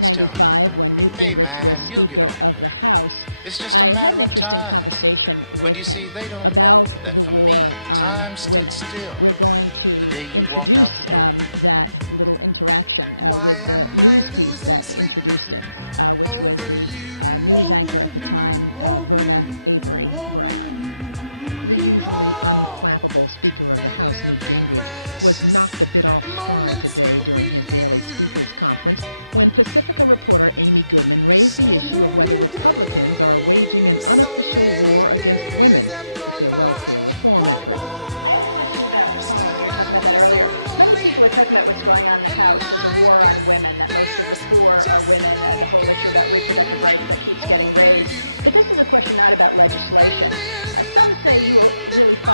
He's telling me, hey man, you'll get over it. It's just a matter of time. But you see, they don't know that for me, time stood still the day you walked out the door. Why am I losing sleep over you? Over you, over you, over you. Oh, living precious moments we knew. Pacifica reporter Amy Goodman raised the issue So many days have gone by. Still I'm so lonely, and I guess there's just no getting over you. And there's nothing that I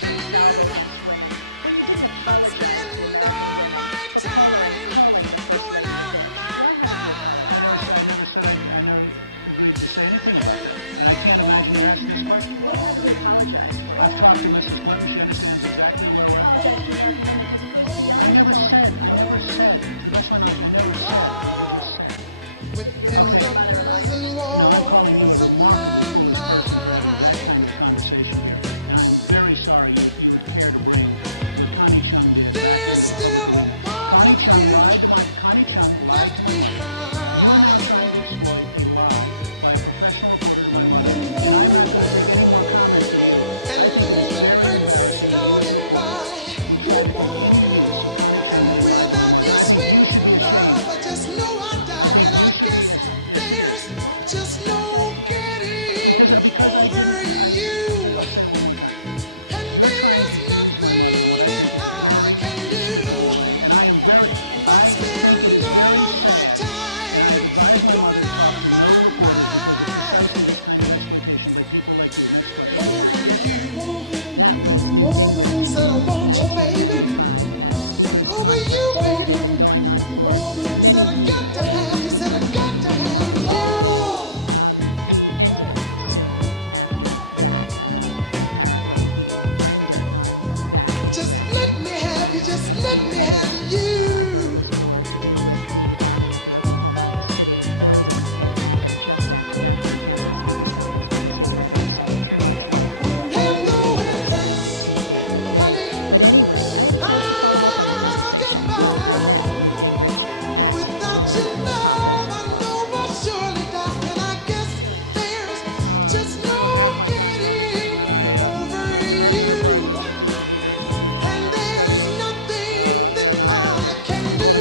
can do but spend all my time going out of my mind. Within the prison walls of my mind, there's still a part of you left behind. And though it hurts how goodbye, and without your sweet love, I just know I'll die. And I guess there's just no getting over you. And there's nothing that I can do but spend all of my time going out of my mind over you. Said I want you, baby. Over you, baby. Said I got to have you. Said I got to have you. Just let me have you. Just let me have you. And though it hurts, honey, I'll get by. Without your love, I know I'll surely die. And I guess there's just no getting over you. And there's nothing that I can do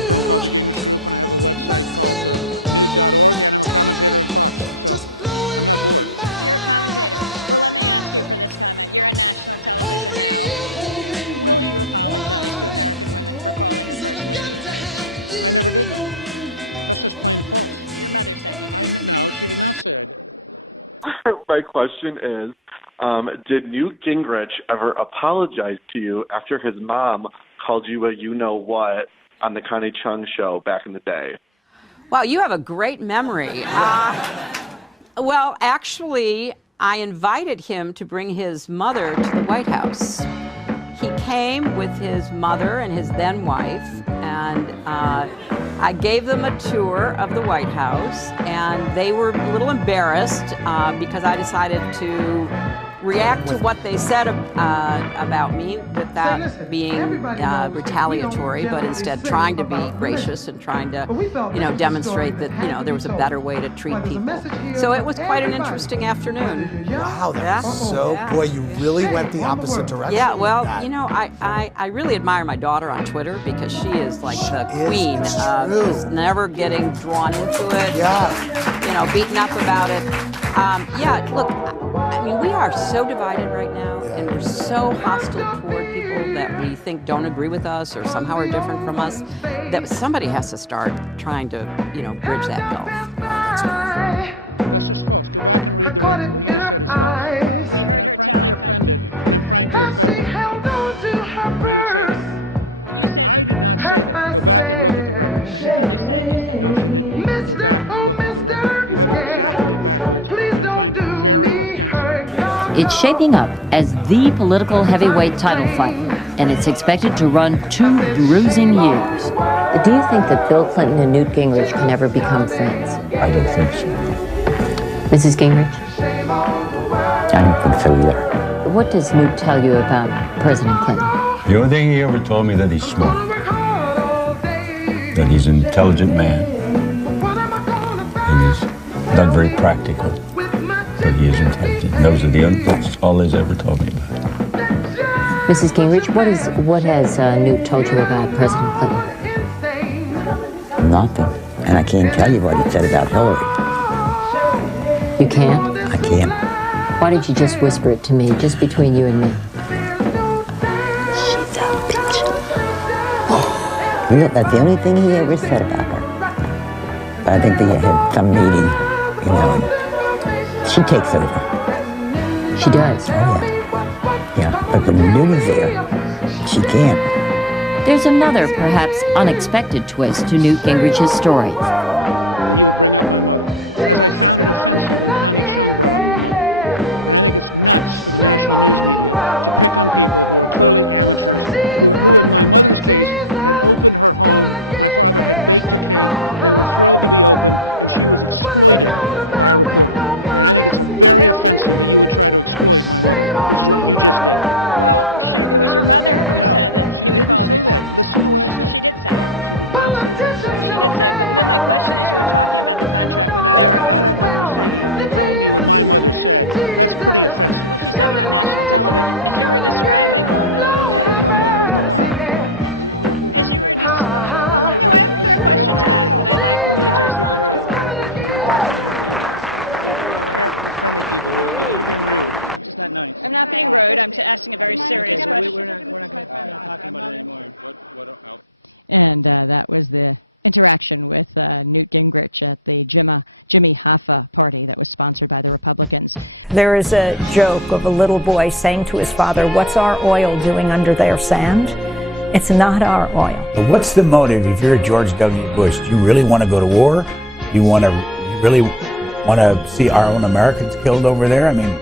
but spend all of my time just blowing my mind over you. Why? Said I got to have you. My question is, did Newt Gingrich ever apologize to you after his mom called you a you-know-what on the Connie Chung show back in the day? Wow, you have a great memory. Well, actually, I invited him to bring his mother to the White House. He came with his mother and his then wife, and I gave them a tour of the White House, and they were a little embarrassed because I decided to react to what they said about me without being retaliatory, but instead trying to be gracious and trying to, demonstrate that, there was a better way to treat people. So it was quite an interesting afternoon. Wow, that's boy, you really went the opposite direction. Yeah, well, I really admire my daughter on Twitter because she is like the queen of just never getting drawn into it. Yeah. Beaten up about it. Look, I mean, we are so divided right now, and we're so hostile toward people that we think don't agree with us or somehow are different from us, that somebody has to start trying to, bridge that gulf. I caught it in her eyes as she held on to her purse. And I said, Mister, oh Mister, yeah, please don't do me hurt. It's shaping up as the political heavyweight title fight, and it's expected to run 2 bruising years. Do you think that Bill Clinton and Newt Gingrich can ever become friends? I don't think so. Mrs. Gingrich? I don't think so either. What does Newt tell you about President Clinton? The only thing he ever told me that he's smart, that he's an intelligent man, and he's not very practical, but he is intelligent. And that's all he's ever told me about. Mrs. Gingrich, what has Newt told you about President Clinton? Nothing. And I can't tell you what he said about Hillary. You can't? I can't. Why did you just whisper it to me, just between you and me? She's a bitch. Well, that's the only thing he ever said about her. But I think they had some meeting, and she takes over. She does? Oh, yeah. Yeah, but when Newt is there, she can't. There's another, perhaps unexpected twist to Newt Gingrich's story. And that was the interaction with Newt Gingrich at the Jimmy Hoffa party that was sponsored by the Republicans. There is a joke of a little boy saying to his father, "What's our oil doing under their sand?" It's not our oil. But what's the motive if you're George W. Bush? Do you really want to go to war? Do you really want to see our own Americans killed over there? I mean,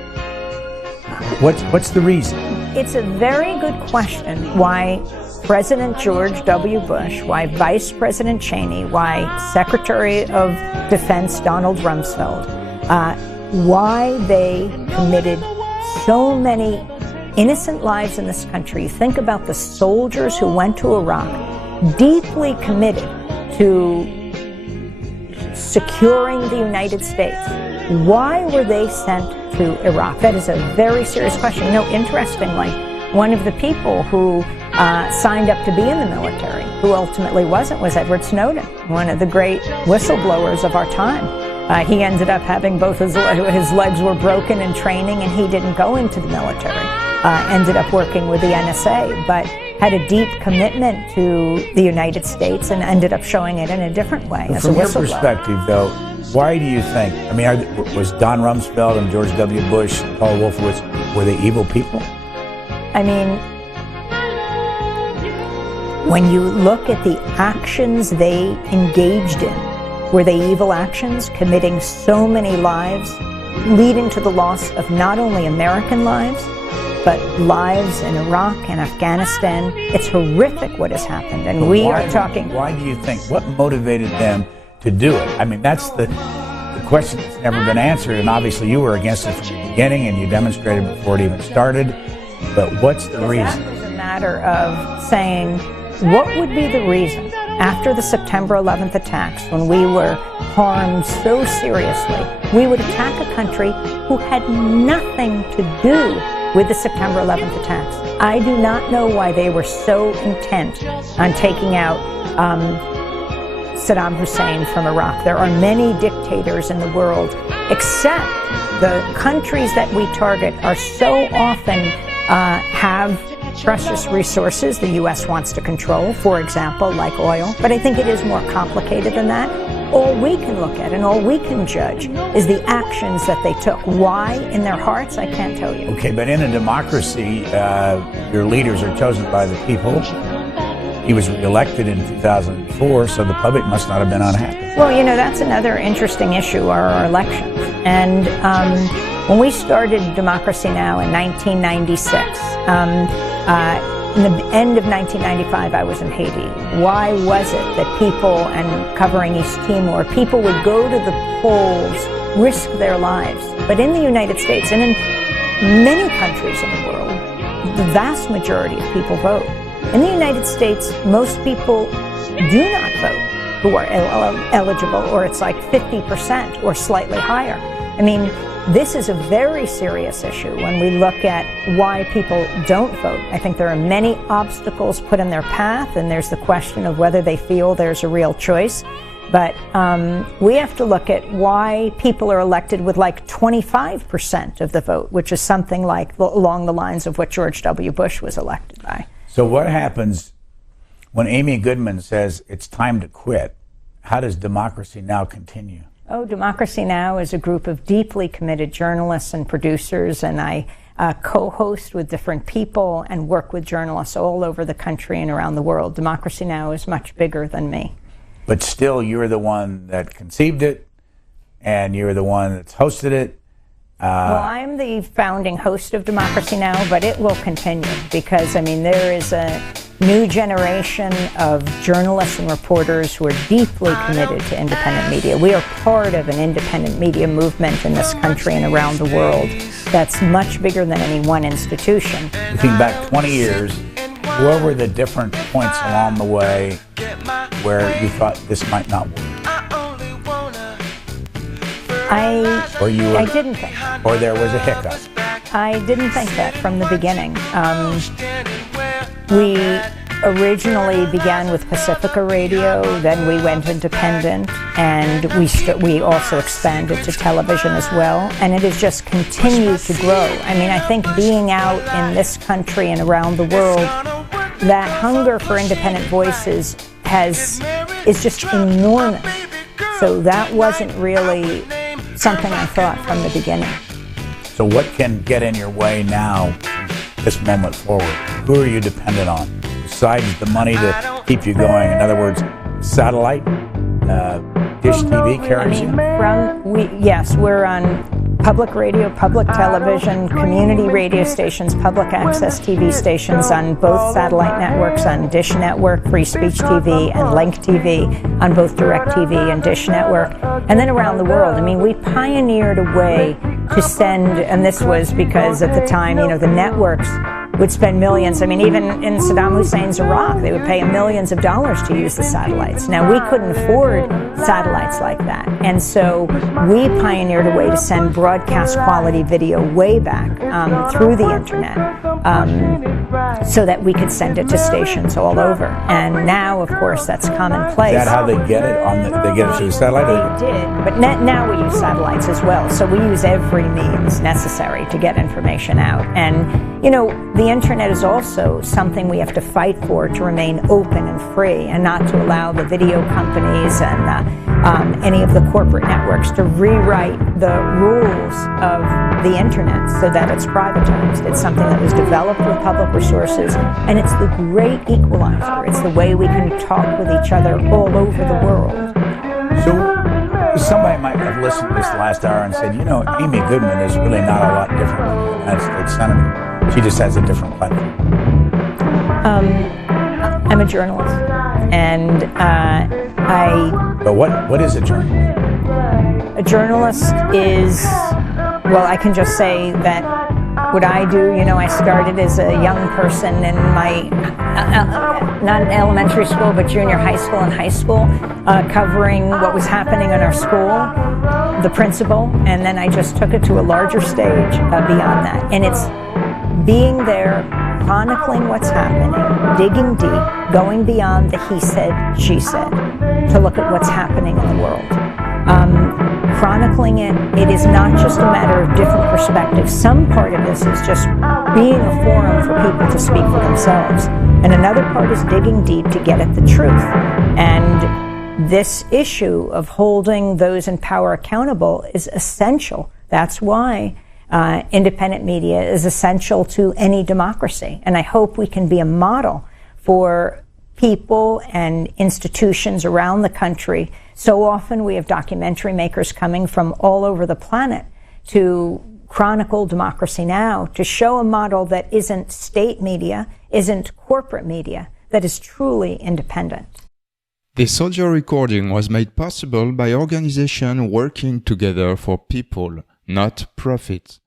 what's the reason? It's a very good question why President George W. Bush, why Vice President Cheney, why Secretary of Defense Donald Rumsfeld, why they committed so many innocent lives in this country. Think about the soldiers who went to Iraq, deeply committed to securing the United States. Why were they sent to Iraq? That is a very serious question. You know, interestingly, one of the people who signed up to be in the military, who ultimately wasn't, was Edward Snowden, one of the great whistleblowers of our time. He ended up having both his legs were broken in training, and he didn't go into the military. Ended up working with the NSA, but had a deep commitment to the United States and ended up showing it in a different way as a whistleblower. From your perspective, though, why do you think, I mean, was Don Rumsfeld and George W. Bush, Paul Wolfowitz, were they evil people? I mean, when you look at the actions they engaged in, were they evil actions, committing so many lives, leading to the loss of not only American lives, but lives in Iraq and Afghanistan? It's horrific what has happened, and we are talking... Why do you think, what motivated them to do it? I mean, that's the question that's never been answered, and obviously you were against it from the beginning, and you demonstrated before it even started, but what's the reason? That was a matter of saying, what would be the reason after the September 11th attacks, when we were harmed so seriously, we would attack a country who had nothing to do with the September 11th attacks? I do not know why they were so intent on taking out Saddam Hussein from Iraq. There are many dictators in the world, except the countries that we target are so often have precious resources the U.S. wants to control, for example, like oil. But I think it is more complicated than that. All we can look at and all we can judge is the actions that they took. Why in their hearts, I can't tell you. Okay, but in a democracy, your leaders are chosen by the people. He was reelected in 2004, so the public must not have been unhappy. Well, you know, that's another interesting issue, our elections. And when we started Democracy Now! In 1996, in the end of 1995, I was in Haiti. Why was it that people, and covering East Timor, people would go to the polls, risk their lives? But in the United States and in many countries in the world, the vast majority of people vote. In the United States, most people do not vote who are eligible, or it's like 50% or slightly higher. I mean, this is a very serious issue when we look at why people don't vote. I think there are many obstacles put in their path, and there's the question of whether they feel there's a real choice. But we have to look at why people are elected with like 25% of the vote, which is something like along the lines of what George W. Bush was elected by. So what happens when Amy Goodman says it's time to quit? How does Democracy Now! Continue? Oh, Democracy Now! Is a group of deeply committed journalists and producers, and I co-host with different people and work with journalists all over the country and around the world. Democracy Now! Is much bigger than me. But still, you're the one that conceived it, and you're the one that's hosted it. Well, I'm the founding host of Democracy Now!, but it will continue because, I mean, there is a new generation of journalists and reporters who are deeply committed to independent media. We are part of an independent media movement in this country and around the world that's much bigger than any one institution. Looking back 20 years, what were the different points along the way where you thought this might not work? I didn't think. Or there was a hiccup? I didn't think that from the beginning. We originally began with Pacifica Radio, then we went independent, and we also expanded to television as well, and it has just continued to grow. I mean, I think being out in this country and around the world, that hunger for independent voices is just enormous. So that wasn't really something I thought from the beginning. So what can get in your way now, this moment forward? Who are you dependent on, besides the money to keep you going? In other words, satellite, dish TV carries you? Yes, we're on public radio, public television, community radio stations, public access TV stations on both satellite networks, on Dish Network, Free Speech TV, and Link TV, on both DirecTV and Dish Network, and then around the world. I mean, we pioneered a way to send, and this was because at the time, you know, the networks would spend millions. I mean, even in Saddam Hussein's Iraq, they would pay millions of dollars to use the satellites. Now, we couldn't afford satellites like that. And so we pioneered a way to send broadcast quality video way back through the internet so that we could send it to stations all over. And now, of course, that's commonplace. Is that how they get it? They get it through the satellite? They did, but now we use satellites as well. So we use every means necessary to get information out. And, you know, the internet is also something we have to fight for to remain open and free, and not to allow the video companies and any of the corporate networks to rewrite the rules of the internet so that it's privatized. It's something that was developed with public resources, and it's the great equalizer. It's the way we can talk with each other all over the world. So somebody might have listened to this last hour and said, you know, Amy Goodman is really not a lot different from the United States Senator. She just has a different platform. I'm a journalist, and But what is a journalist? A journalist is, well, I can just say that what I do, you know, I started as a young person in my, not in elementary school, but junior high school and high school, covering what was happening in our school, the principal, and then I just took it to a larger stage beyond that. And it's being there, chronicling what's happening, digging deep, going beyond the he said, she said, to look at what's happening in the world. Chronicling it is not just a matter of different perspectives. Some part of this is just being a forum for people to speak for themselves. And another part is digging deep to get at the truth. And this issue of holding those in power accountable is essential. That's why independent media is essential to any democracy. And I hope we can be a model for people and institutions around the country. So often we have documentary makers coming from all over the planet to chronicle Democracy Now! To show a model that isn't state media, isn't corporate media, that is truly independent. This audio recording was made possible by organizations working together for people, not profit.